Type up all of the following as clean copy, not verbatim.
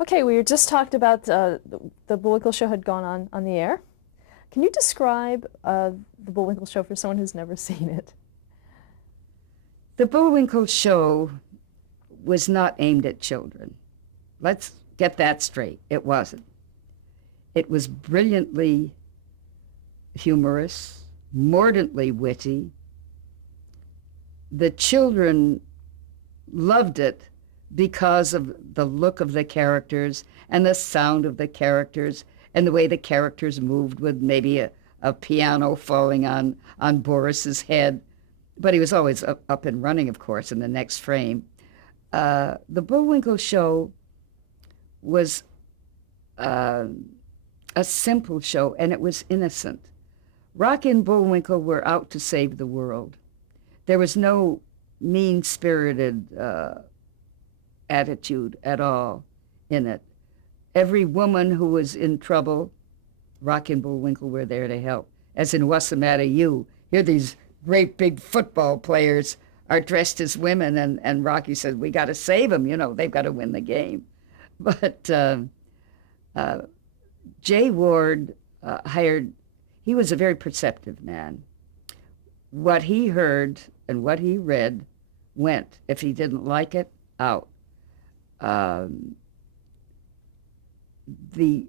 Okay, we just talked about the Bullwinkle show had gone on the air. Can you describe the Bullwinkle show for someone who's never seen it? The Bullwinkle show was not aimed at children. Let's get that straight. It wasn't. It was brilliantly humorous, mordantly witty. The children loved it because of the look of the characters and the sound of the characters and the way the characters moved with maybe a piano falling on Boris's head. But he was always up and running, of course, in the next frame. The Bullwinkle show was uh, a simple show, and it was innocent. Rocky and Bullwinkle were out to save the world. There was no mean-spirited attitude at all in it. Every woman who was in trouble, Rocky and Bullwinkle were there to help. As in What's the Matter You? Here these great big football players are dressed as women, and Rocky says, we got to save them. You know, they've got to win the game. But uh, Jay Ward he was a very perceptive man. What he heard and what he read went. If he didn't like it, out. Um, the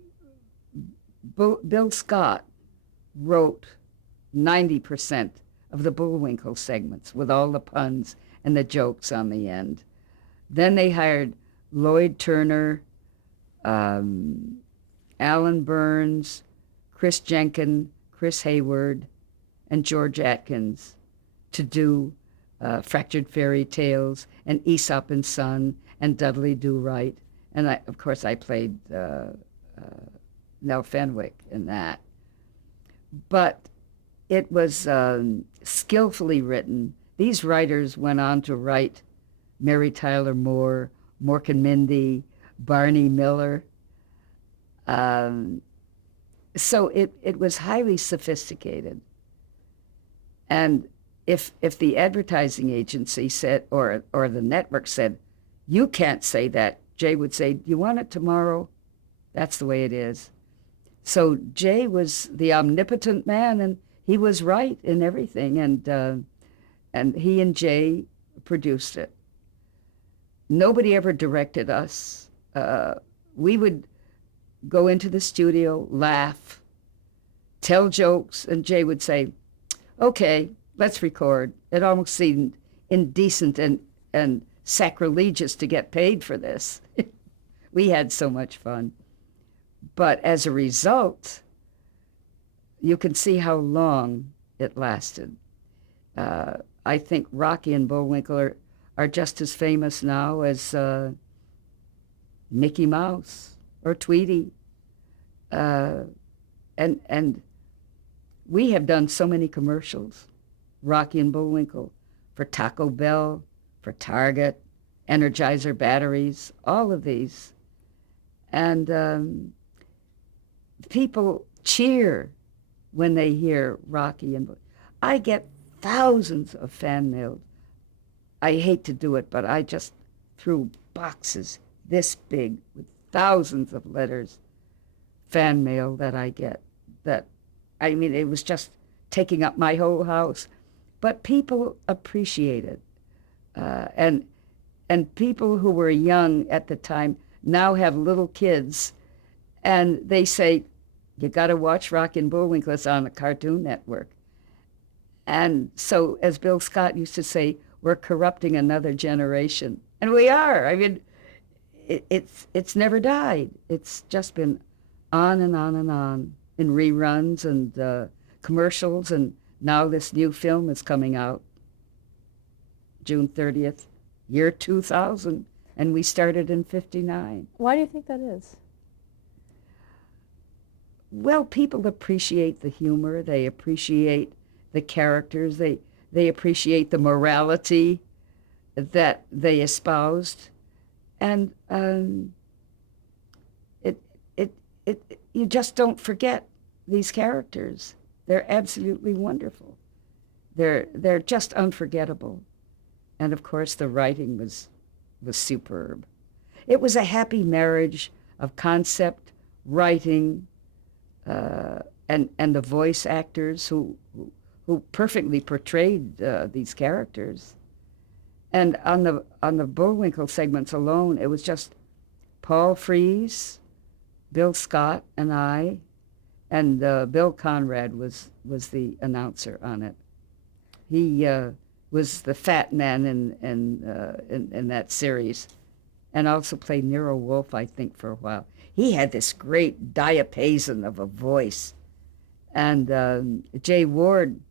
Bill Scott wrote 90% of the Bullwinkle segments with all the puns and the jokes on the end. Then they hired Lloyd Turner, um, Alan Burns, Chris Jenkin, Chris Hayward, and George Atkins to do Fractured Fairy Tales and Aesop and Son and Dudley Do Right. And of course, I played Nell Fenwick in that. But it was skillfully written. These writers went on to write Mary Tyler Moore, Mork and Mindy, Barney Miller. Um, so it was highly sophisticated. And if the advertising agency said, or the network said, you can't say that, Jay would say, do you want it tomorrow? That's the way it is. So Jay was the omnipotent man, and he was right in everything. And he and Jay produced it. Nobody ever directed us. We would go into the studio, laugh, tell jokes, and Jay would say, okay, let's record. It almost seemed indecent and sacrilegious to get paid for this. We had so much fun. But as a result, you can see how long it lasted. I think Rocky and Bullwinkle are just as famous now as Mickey Mouse or Tweety. And we have done so many commercials, Rocky and Bullwinkle, for Taco Bell, for Target, Energizer batteries, all of these. And people cheer when they hear Rocky and Bullwinkle. I get thousands of fan mail. I hate to do it, but I just threw boxes this big with thousands of letters, fan mail that I get. That, I mean, it was just taking up my whole house. But people appreciate it. And people who were young at the time now have little kids, and they say, you got to watch Rocky and Bullwinkle. It's on the Cartoon Network. And so, as Bill Scott used to say, we're corrupting another generation. And we are. I mean, it's never died. It's just been on and on and on in reruns and commercials. And now this new film is coming out June 30th, year 2000. And we started in 59. Why do you think that is? Well, people appreciate the humor. They appreciate the characters. They appreciate the morality that they espoused. And you just don't forget these characters. They're absolutely wonderful. They're just unforgettable. And of course, the writing was superb. It was a happy marriage of concept, writing, and the voice actors who perfectly portrayed these characters. And on the Bullwinkle segments alone, it was just Paul Frees, Bill Scott, and I, and Bill Conrad was the announcer on it. He was the fat man in that series, and also played Nero Wolfe, I think, for a while. He had this great diapason of a voice. And Jay Ward,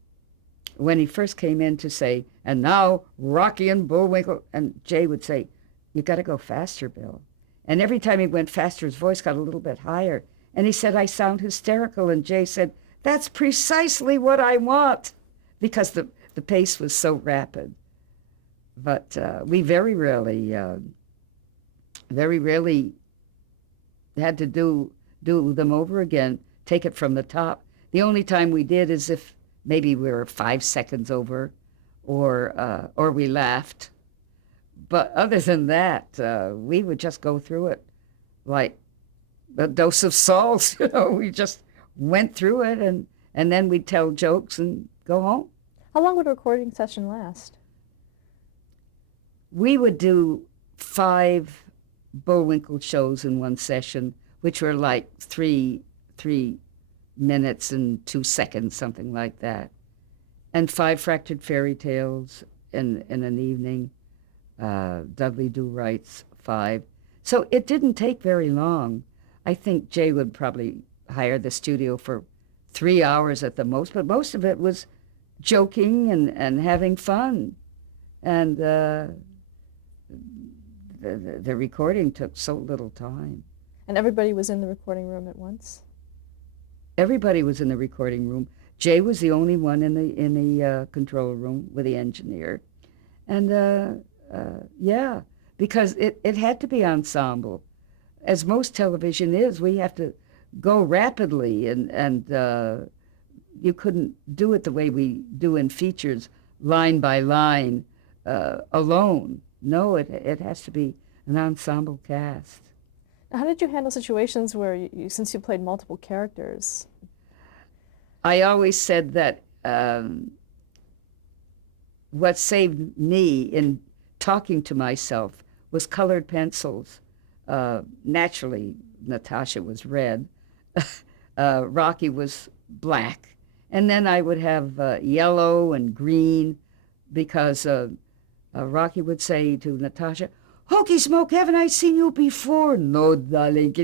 when he first came in to say, and now Rocky and Bullwinkle, and Jay would say, you got to go faster, Bill. And every time he went faster, his voice got a little bit higher. And he said, I sound hysterical. And Jay said, that's precisely what I want, because the pace was so rapid. But we very rarely had to do them over again, take it from the top. The only time we did is if maybe we were 5 seconds over, or we laughed. But other than that, we would just go through it like a dose of salt. We just went through it, and then we'd tell jokes and go home. How long would a recording session last? We would do 5 Bullwinkle shows in one session, which were like 3 minutes and 2 seconds, something like that. And 5 Fractured Fairy Tales in an evening. Dudley Do Right's 5. So it didn't take very long. I think Jay would probably hire the studio for 3 hours at the most, but most of it was joking and having fun. And the recording took so little time. And everybody was in the recording room at once? Everybody was in the recording room. Jay was the only one in the control room with the engineer. And yeah, because it had to be ensemble. As most television is, we have to go rapidly, and you couldn't do it the way we do in features, line by line, alone. No, it has to be an ensemble cast. How did you handle situations where, since you played multiple characters? I always said that what saved me in talking to myself was colored pencils. Naturally, Natasha was red. Rocky was black. And then I would have yellow and green, because Rocky would say to Natasha, Hokey Smoke, haven't I seen you before? No, darling,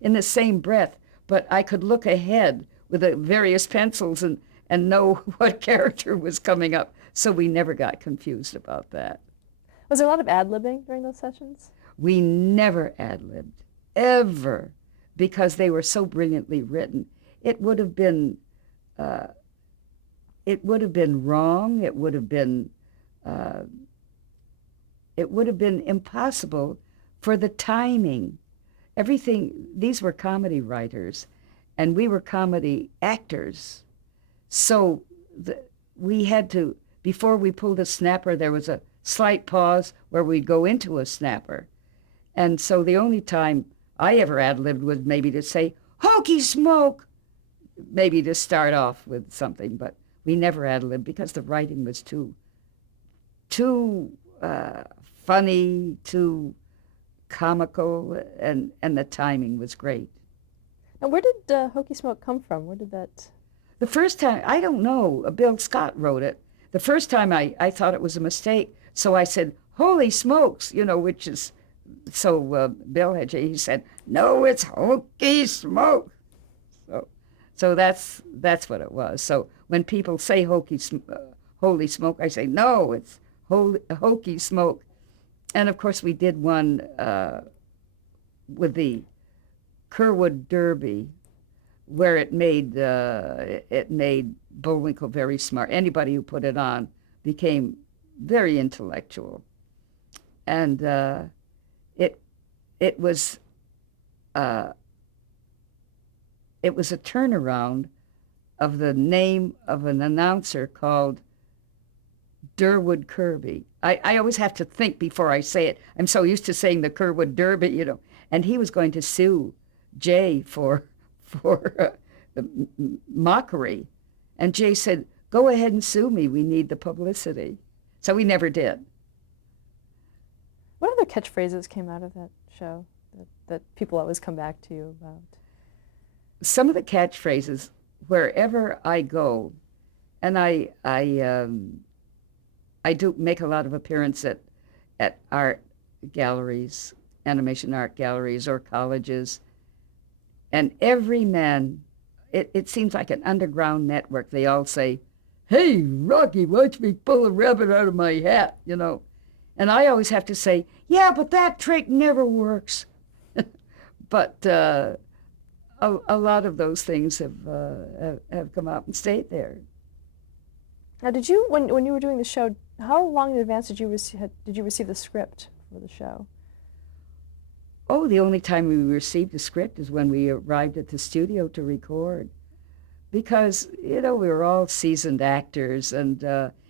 in the same breath. But I could look ahead with the various pencils and know what character was coming up. So we never got confused about that. Was there a lot of ad-libbing during those sessions? We never ad-libbed, ever, because they were so brilliantly written. It would have been wrong. It would have been impossible for the timing. Everything, these were comedy writers, and we were comedy actors. So we had to, before we pulled a snapper, there was a slight pause where we'd go into a snapper. And so the only time I ever ad-libbed was maybe to say, Hokey Smoke, maybe to start off with something, but we never ad-libbed because the writing was too funny, too comical, and the timing was great. And where did Hokey Smoke come from? Where did that... The first time, I don't know, Bill Scott wrote it. The first time I thought it was a mistake, so I said, holy smokes, which is, so Bill he said, no, it's Hokey Smoke. So that's what it was. So when people say holy smoke, I say, no, it's Hokey Smoke. And of course we did one with the Kerwood Derby, where it made Bullwinkle very smart. Anybody who put it on became very intellectual, and it was a turnaround of the name of an announcer called Durwood Kirby. I always have to think before I say it. I'm so used to saying the Kerwood Derby, and he was going to sue Jay for mockery. And Jay said, "Go ahead and sue me. We need the publicity." So we never did. What other catchphrases came out of that show that people always come back to you about? Some of the catchphrases, wherever I go, and I do make a lot of appearances at art galleries, animation art galleries, or colleges, and every man, it seems like an underground network. They all say, "Hey, Rocky, watch me pull a rabbit out of my hat," you know. And I always have to say, "Yeah, but that trick never works." But a lot of those things have come out and stayed there. Now, did you, when you were doing the show, how long in advance did you receive the script for the show? Oh, the only time we received a script is when we arrived at the studio to record. Because, you know, we were all seasoned actors, and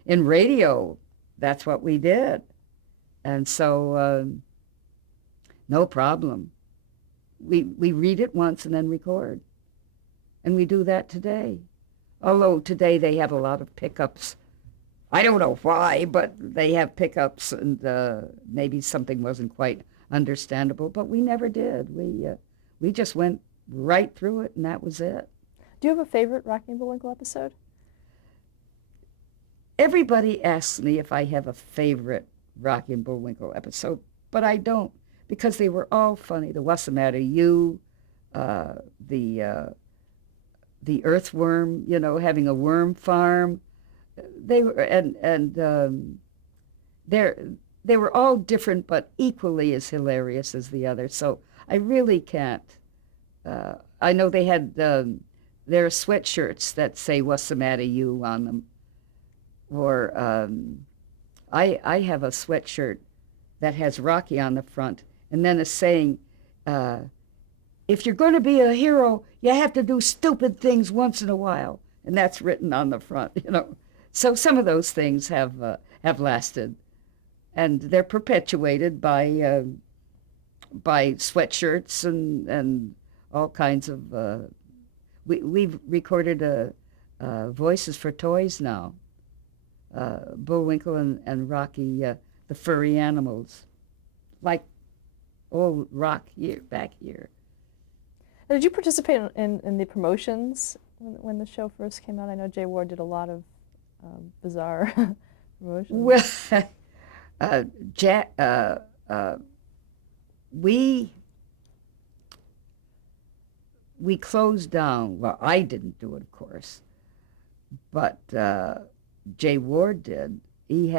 in radio, that's what we did. And so, no problem. We read it once and then record. And we do that today. Although today they have a lot of pickups. I don't know why, but they have pickups, and maybe something wasn't quite understandable, but we never did. We just went right through it, and that was it. Do you have a favorite Rocky and Bullwinkle episode? Everybody asks me if I have a favorite Rocky and Bullwinkle episode, but I don't, because they were all funny. The What's the Matter You, the earthworm, you know, having a worm farm. They were they were all different, but equally as hilarious as the others. So I really can't. I know they had their sweatshirts that say "What's the matter, you" on them. Or I have a sweatshirt that has Rocky on the front, and then a saying, "If you're going to be a hero, you have to do stupid things once in a while," and that's written on the front. You know, so some of those things have lasted, and they're perpetuated by sweatshirts and all kinds of. We've recorded voices for toys now. Bullwinkle and Rocky, the furry animals, like old Rock here, back here. Now, did you participate in the promotions when the show first came out? I know Jay Ward did a lot of bizarre promotions. Well, we closed down. Well, I didn't do it, of course, but Jay Ward did. He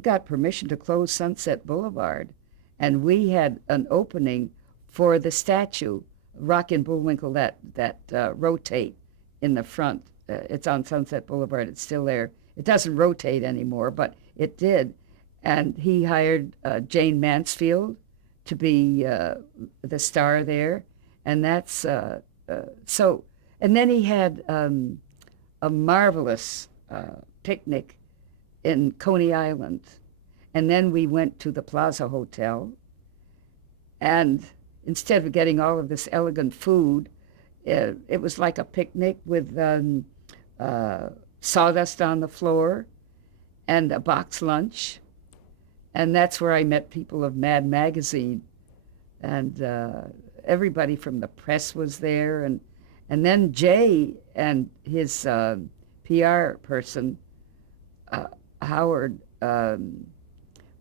got permission to close Sunset Boulevard, and we had an opening for the statue, Rocky and Bullwinkle, that rotate in the front. It's on Sunset Boulevard. It's still there. It doesn't rotate anymore, but it did. And he hired Jane Mansfield to be the star there, and that's so. And then he had a marvelous picnic in Coney Island, and then we went to the Plaza Hotel, and instead of getting all of this elegant food, it was like a picnic with sawdust on the floor and a box lunch. And that's where I met people of Mad Magazine, and everybody from the press was there. And then Jay and his PR person, Howard,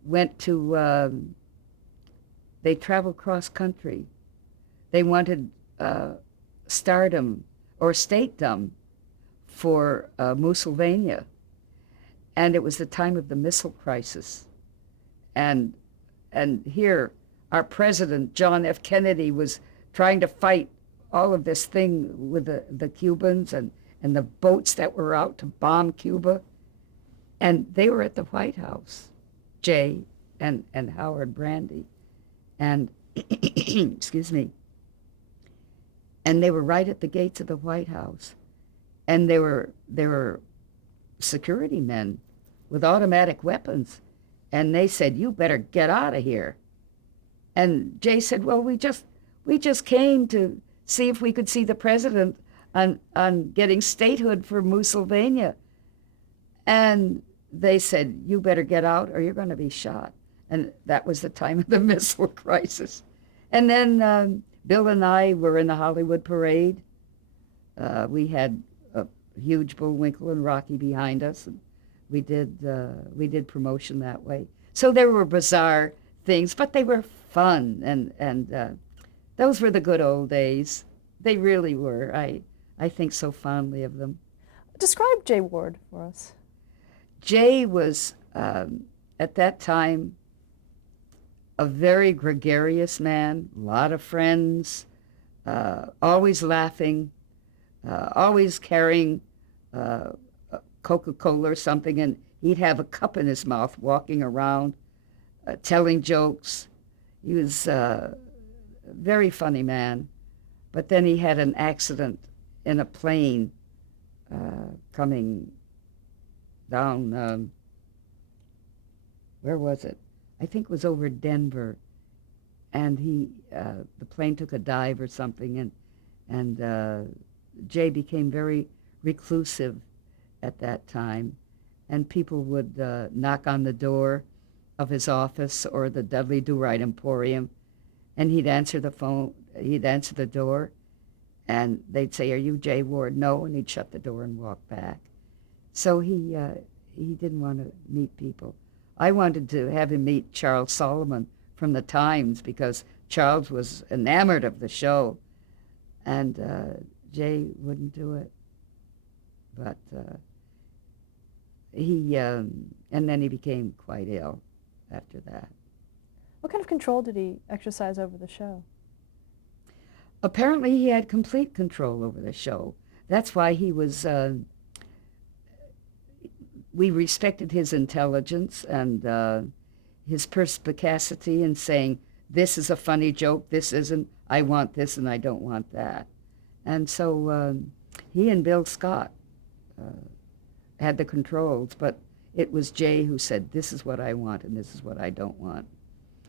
went to, they traveled cross country. They wanted stardom or statedom for Musylvania. And it was the time of the missile crisis. And here, our president, John F. Kennedy, was trying to fight all of this thing with the Cubans and the boats that were out to bomb Cuba. And they were at the White House, Jay and Howard Brandy. And, excuse me, and they were right at the gates of the White House. And they were security men with automatic weapons. And they said, "You better get out of here." And Jay said, well, we just came to see if we could see the president on getting statehood for Pennsylvania. And they said, you better get out or you're going to be shot. And that was the time of the missile crisis. And then Bill and I were in the Hollywood parade. We had a huge Bullwinkle and Rocky behind us, and we did promotion that way. So there were bizarre things, but they were fun, and those were the good old days. They really were. I think so fondly of them. Describe Jay Ward for us. Jay was, at that time, a very gregarious man, a lot of friends, always laughing, always carrying Coca-Cola or something, and he'd have a cup in his mouth walking around, telling jokes. He was a very funny man. But then he had an accident in a plane coming down, where was it? I think it was over Denver. And the plane took a dive or something, and Jay became very reclusive at that time. And people would knock on the door of his office or the Dudley Do-Right Emporium, and he'd answer the phone, he'd answer the door, and they'd say, are you Jay Ward? No, and he'd shut the door and walk back. So he didn't want to meet people. I wanted to have him meet Charles Solomon from the Times because Charles was enamored of the show, and Jay wouldn't do it. But and then he became quite ill after that. What kind of control did he exercise over the show? Apparently he had complete control over the show. That's why he was, we respected his intelligence and his perspicacity in saying, this is a funny joke, this isn't, I want this and I don't want that. And so he and Bill Scott had the controls, but it was Jay who said, this is what I want and this is what I don't want.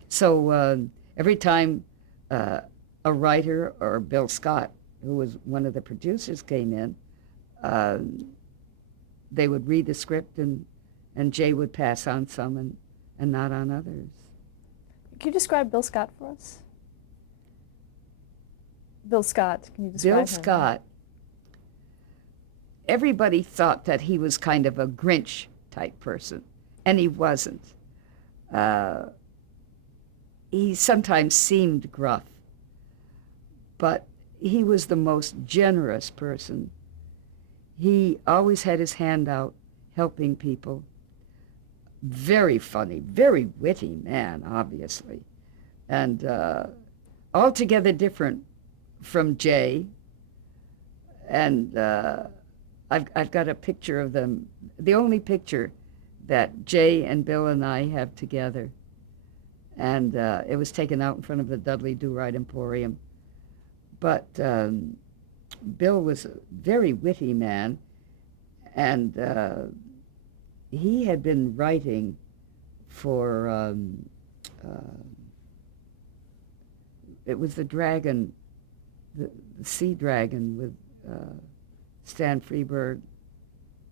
So every time a writer or Bill Scott, who was one of the producers, came in, they would read the script and Jay would pass on some and not on others. Can you describe Bill Scott for us? Bill Scott, can you describe him? Bill Scott, everybody thought that he was kind of a Grinch type person, and he wasn't. He sometimes seemed gruff, but he was the most generous person. He always had his hand out helping people. Very funny, very witty man, obviously, and altogether different from Jay. And I've got a picture of them, the only picture that Jay and Bill and I have together. And it was taken out in front of the Dudley Do-Right Emporium. But Bill was a very witty man, and he had been writing for, it was the dragon, the sea dragon with Stan Freberg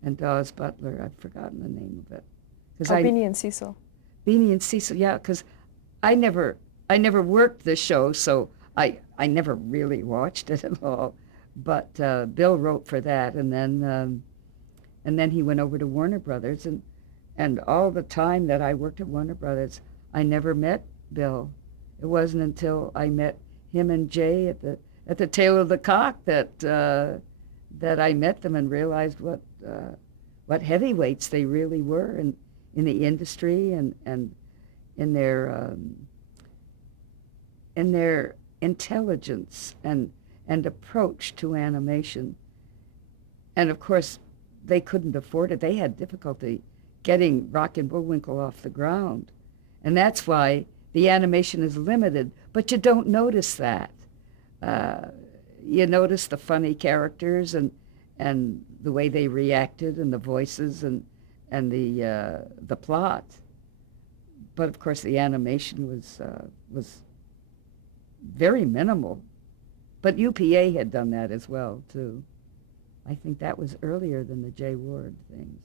and Dawes Butler. I've forgotten the name of it. Beanie and Cecil. Beanie and Cecil, yeah, because I never worked the show, so I never really watched it at all. But Bill wrote for that, and then he went over to Warner Brothers, and all the time that I worked at Warner Brothers, I never met Bill. It wasn't until I met him and Jay at the tail of the cock that I met them and realized what heavyweights they really were in the industry and in their intelligence and approach to animation. And of course, they couldn't afford it. They had difficulty getting Rock and Bullwinkle off the ground. And that's why the animation is limited, but you don't notice that. You notice the funny characters and the way they reacted and the voices and the plot. But of course, the animation was very minimal. But UPA had done that as well, too. I think that was earlier than the Jay Ward things.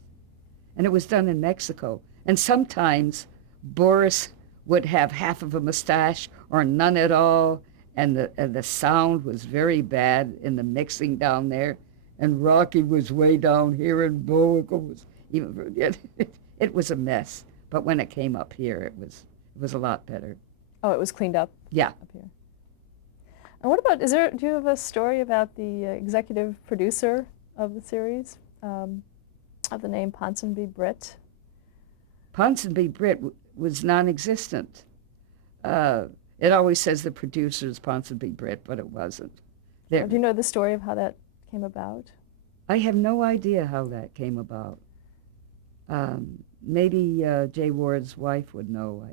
And it was done in Mexico. And sometimes Boris would have half of a mustache or none at all, and the sound was very bad in the mixing down there. And Rocky was way down here, and Bullwinkle was even. It was a mess. But when it came up here, it was a lot better. Oh, it was cleaned up. Yeah. Up here. And what about? Do you have a story about the executive producer of the series, of the name Ponsonby Britt? Ponsonby Britt was non-existent. It always says the producer is Ponsonby Britt, but it wasn't. Do you know the story of how that came about? I have no idea how that came about. Maybe Jay Ward's wife would know.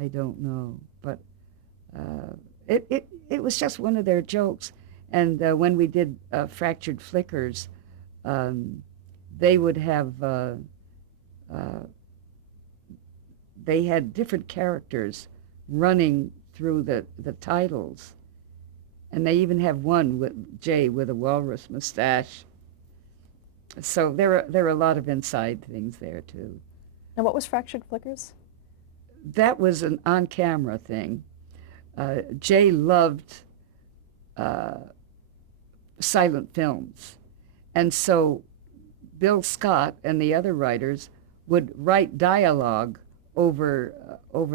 I don't know. But it was just one of their jokes. And when we did Fractured Flickers, they would have, they had different characters running through the titles. And they even have one with Jay with a walrus mustache. So there are a lot of inside things there, too. And what was Fractured Flickers? That was an on-camera thing. Jay loved silent films. And so Bill Scott and the other writers would write dialogue over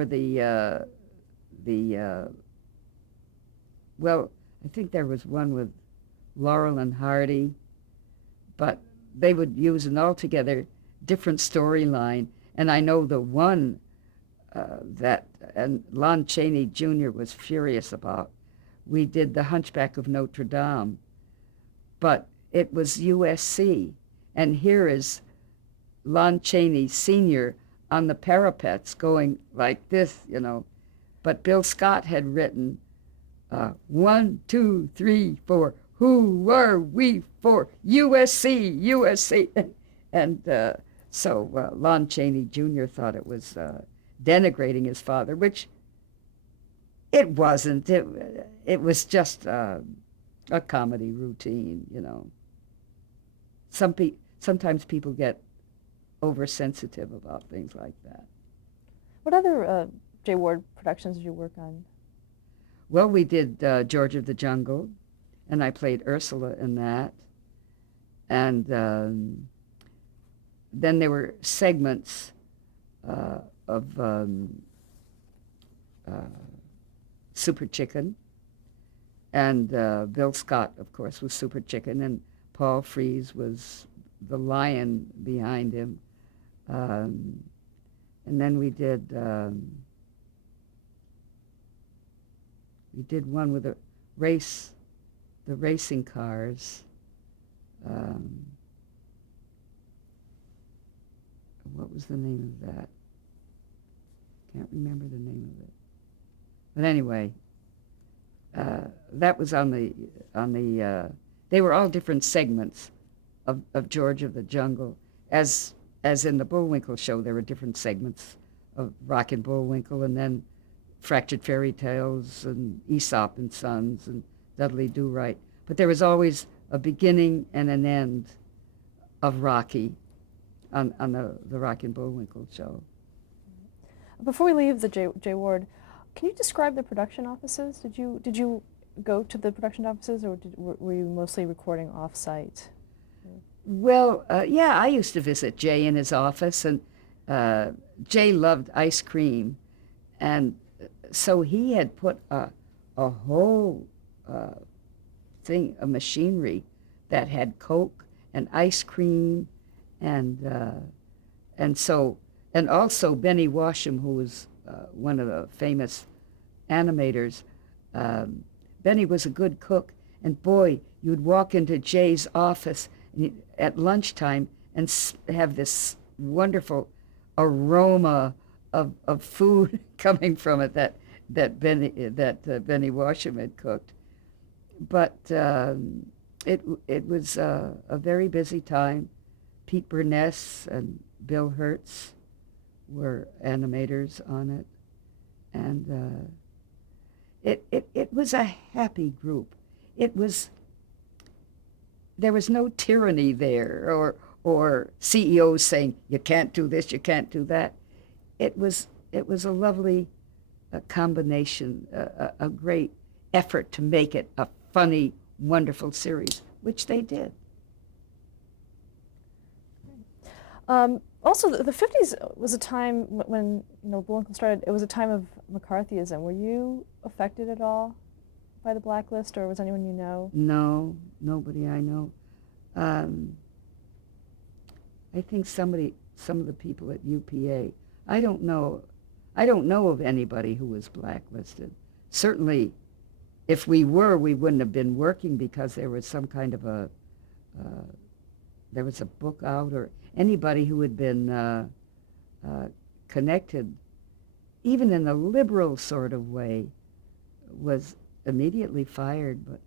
the well, I think there was one with Laurel and Hardy, but they would use an altogether different storyline. And I know the one that and Lon Chaney Jr. was furious about. We did The Hunchback of Notre Dame, but it was USC, and here is Lon Chaney Sr. on the parapets going like this, you know. But Bill Scott had written 1, 2, 3, 4. Who are we for? USC, USC. And so Lon Chaney Jr. thought it was denigrating his father, which it wasn't. It was just a comedy routine, you know. Sometimes people get oversensitive about things like that. What other Jay Ward productions did you work on? Well, we did George of the Jungle, and I played Ursula in that. And then there were segments of Super Chicken, and Bill Scott, of course, was Super Chicken, and Paul Frees was the lion behind him. And then we did one with the racing cars. What was the name of that? Can't remember the name of it. But anyway, that was on the they were all different segments of George of the Jungle. As in the Bullwinkle show, there were different segments of Rock and Bullwinkle, and then Fractured Fairy Tales and Aesop and Sons and Dudley Do-Right. But there was always a beginning and an end of Rocky on the Rock and Bullwinkle show. Before we leave the Jay Ward, can you describe the production offices? Did you go to the production offices, or were you mostly recording off-site? Well, yeah, I used to visit Jay in his office, and Jay loved ice cream, and so he had put a whole thing of machinery that had Coke and ice cream, and also Benny Washam, who was one of the famous animators. Benny was a good cook, and boy, you'd walk into Jay's office at lunchtime and have this wonderful aroma of food coming from it that Benny Washam had cooked. But it was a very busy time. Pete Burness and Bill Hertz were animators on it, and It was a happy group. There was no tyranny there, or CEOs saying, you can't do this, you can't do that. It was a lovely combination, a great effort to make it a funny, wonderful series, which they did. Also, the 50s was a time when Bullwinkle started. It was a time of McCarthyism. Were you affected at all by the blacklist, or was anyone you know? No, nobody I know. I think some of the people at UPA. I don't know of anybody who was blacklisted. Certainly, if we were, we wouldn't have been working because there was some kind of there was a book out, or anybody who had been connected, even in a liberal sort of way, was immediately fired. But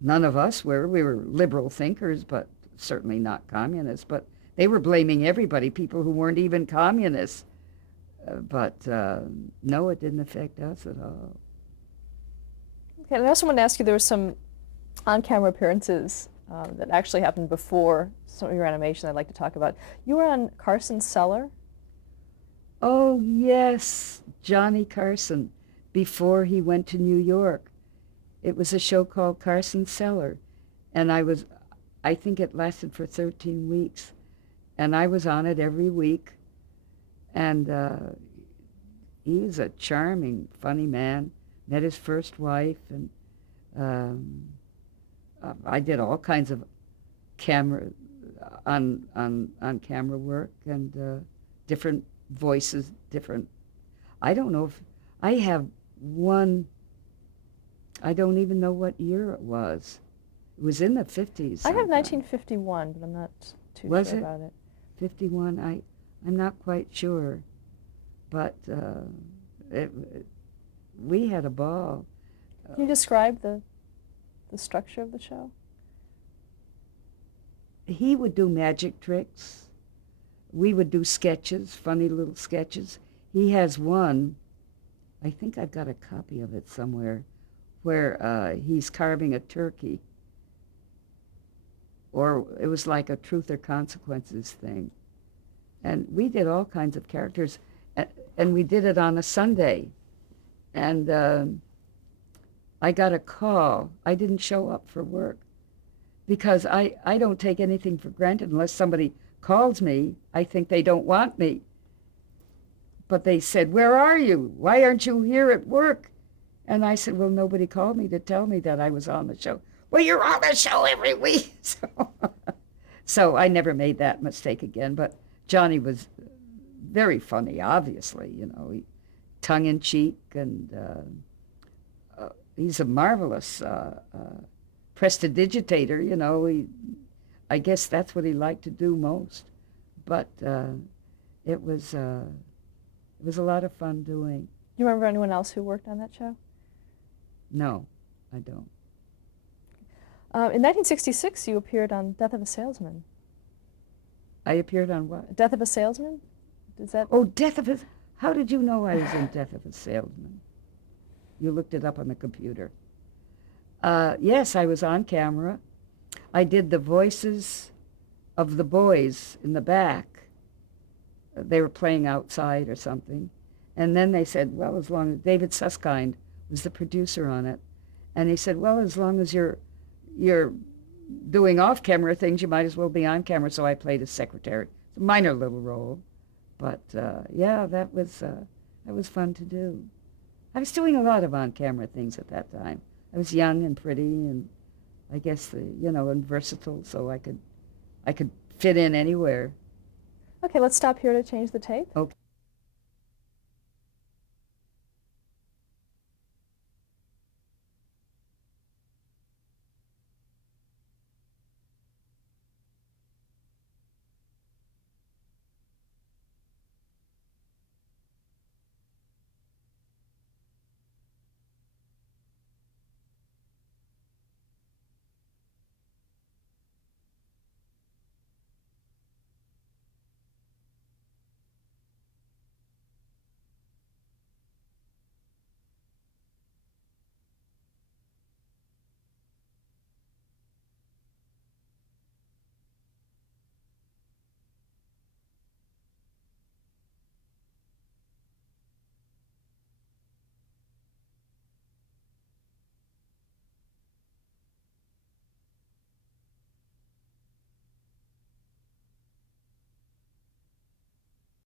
none of us were. We were liberal thinkers, but certainly not communists. But they were blaming everybody, people who weren't even communists. But no, it didn't affect us at all. Okay, and I also want to ask you, there were some on-camera appearances that actually happened before some of your animation I'd like to talk about. You were on Carson's Cellar. Oh, yes, Johnny Carson, before he went to New York. It was a show called Carson's Cellar, and I think it lasted for 13 weeks, and I was on it every week, and he was a charming, funny man, met his first wife, and I did all kinds of camera camera work, and different voices, different. I don't know if I have one. I don't even know what year it was. It was in the 50s. I have 1951, but I'm not too sure about it. 51? I'm not quite sure, but we had a ball. Can you describe the structure of the show? He would do magic tricks. We would do sketches, funny little sketches. He has one, I think I've got a copy of it somewhere, where he's carving a turkey. Or it was like a truth or consequences thing. And we did all kinds of characters, and we did it on a Sunday. And I got a call. I didn't show up for work because I don't take anything for granted unless somebody calls me. I think they don't want me. But they said, "Where are you? Why aren't you here at work?" And I said, "Well, nobody called me to tell me that I was on the show." "Well, you're on the show every week." So I never made that mistake again. But Johnny was very funny, obviously, tongue-in-cheek, and he's a marvelous prestidigitator, I guess that's what he liked to do most. But it was a lot of fun doing. Do you remember anyone else who worked on that show? No, I don't. In 1966, you appeared on Death of a Salesman. I appeared on what? Death of a Salesman? Is that? Oh, How did you know I was in Death of a Salesman? You looked it up on the computer. Yes, I was on camera. I did the voices of the boys in the back. They were playing outside or something. And then they said, well, as long as David Susskind was the producer on it. And he said, well, as long as you're doing off-camera things, you might as well be on camera. So I played a secretary. It's a minor little role. But, yeah, that was fun to do. I was doing a lot of on-camera things at that time. I was young and pretty, and I guess, and versatile, so I could fit in anywhere. Okay, let's stop here to change the tape. Okay.